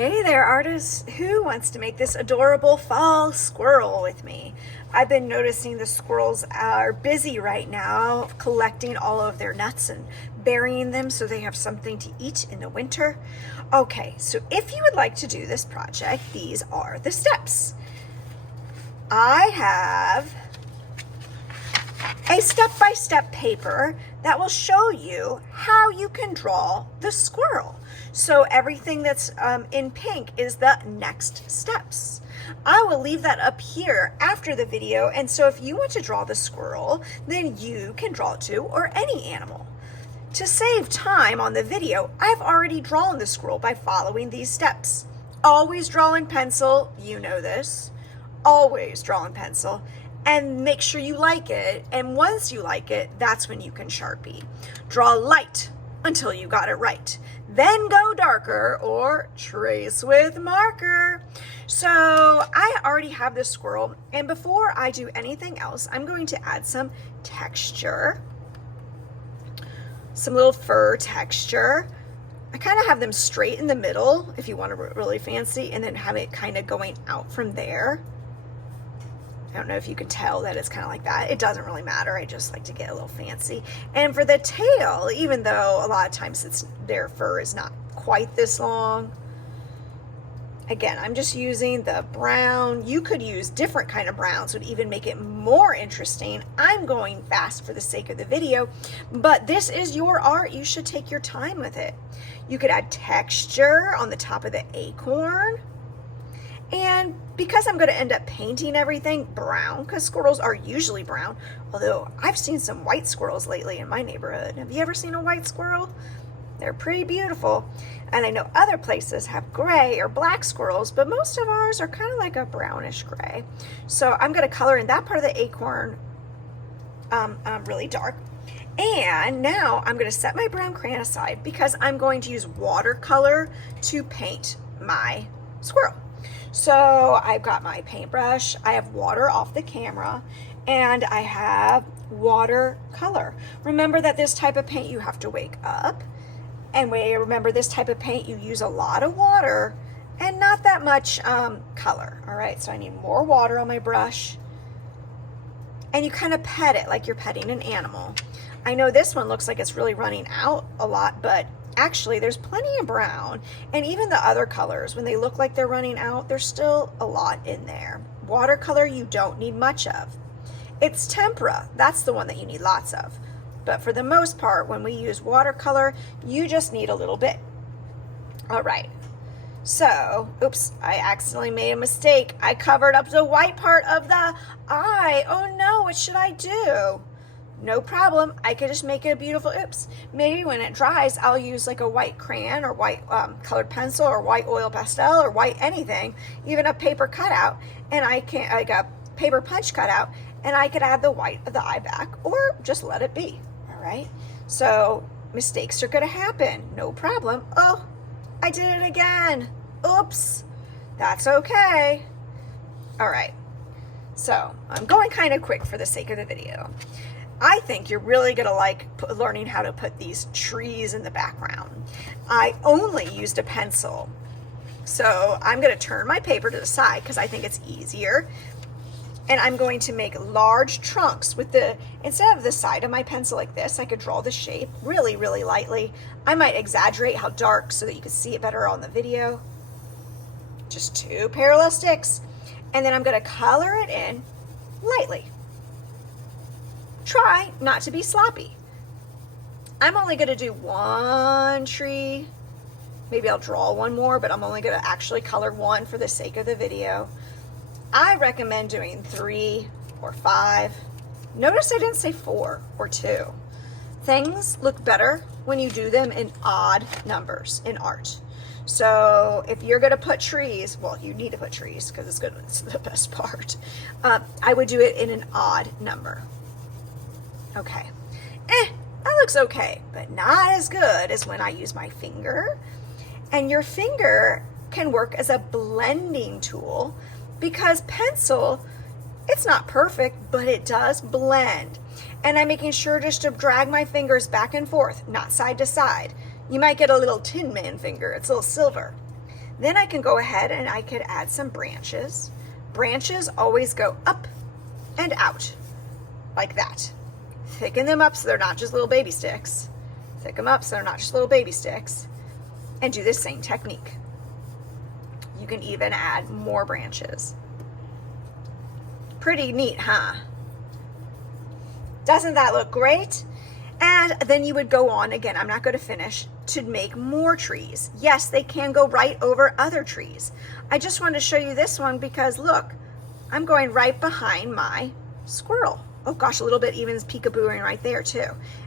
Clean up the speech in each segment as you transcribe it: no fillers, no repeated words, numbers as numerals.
Hey there, artists. Who wants to make this adorable fall squirrel with me? I've been noticing the squirrels are busy right now collecting all of their nuts and burying them so they have something to eat in the winter. Okay, so if you would like to do this project, these are the steps. I have a step-by-step paper that will show you how you can draw the squirrel. So everything that's in pink is the next steps. I will leave that up here after the video, and so if you want to draw the squirrel, then you can draw it too, or any animal. To save time on the video, I've already drawn the squirrel by following these steps. Always draw in pencil, you know this. Always draw in pencil. And make sure you like it, and once you like it, that's when you can Sharpie. Draw light until you got it right. Then go darker or trace with marker. So I already have this squirrel, and before I do anything else, I'm going to add some texture, some little fur texture. I kind of have them straight in the middle if you want to really fancy, and then have it kind of going out from there. I don't know if you can tell that it's kind of like that. It doesn't really matter. I just like to get a little fancy. And for the tail, even though a lot of times their fur is not quite this long, again, I'm just using the brown. You could use different kind of browns, would even make it more interesting. I'm going fast for the sake of the video, but this is your art. You should take your time with it. You could add texture on the top of the acorn. And because I'm going to end up painting everything brown, because squirrels are usually brown, although I've seen some white squirrels lately in my neighborhood. Have you ever seen a white squirrel? They're pretty beautiful. And I know other places have gray or black squirrels, but most of ours are kind of like a brownish gray. So I'm going to color in that part of the acorn really dark. And now I'm going to set my brown crayon aside because I'm going to use watercolor to paint my squirrel. So I've got my paintbrush, I have water off the camera, and I have watercolor. Remember that this type of paint you have to wake up, and remember this type of paint you use a lot of water and not that much color. All right, so I need more water on my brush, and you kind of pet it like you're petting an animal. I know this one looks like it's really running out a lot, but actually there's plenty of brown, and even the other colors, when they look like they're running out, there's still a lot in there. Watercolor you don't need much of. It's tempera, that's the one that you need lots of. But for the most part, when we use watercolor, you just need a little bit. All right, so, oops, I accidentally made a mistake. I covered up the white part of the eye. Oh no, what should I do? No problem, I could just make it a beautiful, oops. Maybe when it dries, I'll use like a white crayon or white colored pencil or white oil pastel or white anything, even a paper cutout, and like a paper punch cutout, and I could add the white of the eye back or just let it be, all right? So mistakes are gonna happen, no problem. Oh, I did it again, oops, that's okay. All right, so I'm going kind of quick for the sake of the video. I think you're really gonna like learning how to put these trees in the background. I only used a pencil, so I'm gonna turn my paper to the side because I think it's easier. And I'm going to make large trunks with instead of the side of my pencil like this, I could draw the shape really, really lightly. I might exaggerate how dark so that you can see it better on the video. Just 2 parallel sticks. And then I'm gonna color it in lightly. Try not to be sloppy. I'm only going to do 1 tree. Maybe I'll draw 1 more, but I'm only going to actually color 1 for the sake of the video. I recommend doing 3 or 5. Notice I didn't say 4 or 2. Things look better when you do them in odd numbers in art. So if you're going to put trees, well, you need to put trees because it's the best part. I would do it in an odd number. Okay, that looks okay, but not as good as when I use my finger. And your finger can work as a blending tool because pencil, it's not perfect, but it does blend. And I'm making sure just to drag my fingers back and forth, not side to side. You might get a little Tin Man finger, it's a little silver. Then I can go ahead and I could add some branches. Branches always go up and out like that. Thicken them up so they're not just little baby sticks. Thicken them up so they're not just little baby sticks. And do the same technique. You can even add more branches. Pretty neat, huh? Doesn't that look great? And then you would go on, again, I'm not going to finish, to make more trees. Yes, they can go right over other trees. I just wanted to show you this one because look, I'm going right behind my squirrel. Oh gosh, a little bit even peekabooing right there too.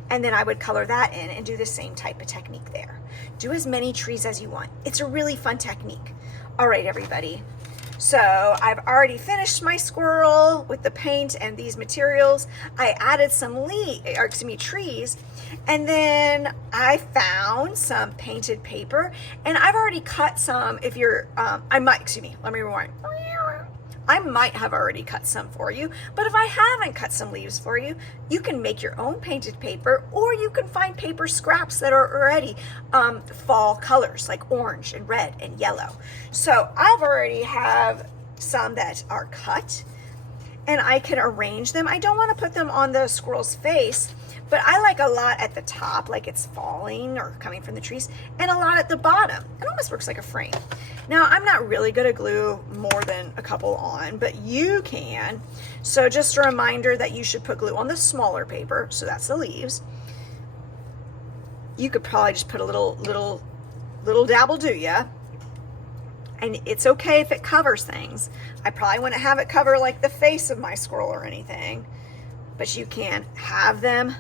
And then I would color that in and do the same type of technique there. Do as many trees as you want. It's a really fun technique. All right, everybody. So I've already finished my squirrel with the paint and these materials. I added some trees, and then I found some painted paper, and I've already cut some. If you're, let me rewind. I might have already cut some for you, but if I haven't cut some leaves for you, you can make your own painted paper, or you can find paper scraps that are already fall colors like orange and red and yellow. So I've already have some that are cut, and I can arrange them. I don't want to put them on the squirrel's face, but I like a lot at the top, like it's falling or coming from the trees, and a lot at the bottom. It almost works like a frame. Now, I'm not really good at glue more than a couple on, but you can. So just a reminder that you should put glue on the smaller paper. So that's the leaves. You could probably just put a little dabble, do ya? And it's okay if it covers things. I probably wouldn't have it cover like the face of my squirrel or anything, but you can have them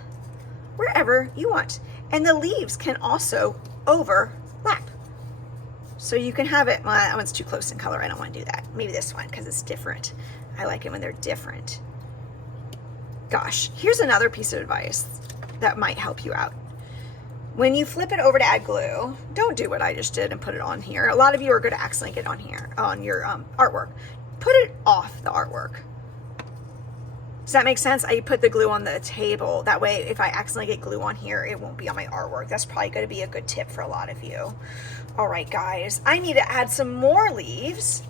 wherever you want. And the leaves can also overlap. So you can have it, well, that one's too close in color. I don't want to do that. Maybe this one because it's different. I like it when they're different. Gosh, here's another piece of advice that might help you out. When you flip it over to add glue, don't do what I just did and put it on here. A lot of you are going to accidentally get on here, on your artwork. Put it off the artwork. Does that make sense? I put the glue on the table. That way, if I accidentally get glue on here, it won't be on my artwork. That's probably going to be a good tip for a lot of you. All right, guys, I need to add some more leaves,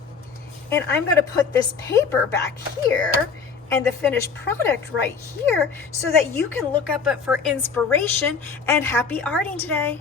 and I'm going to put this paper back here and the finished product right here so that you can look up it for inspiration. And happy arting today.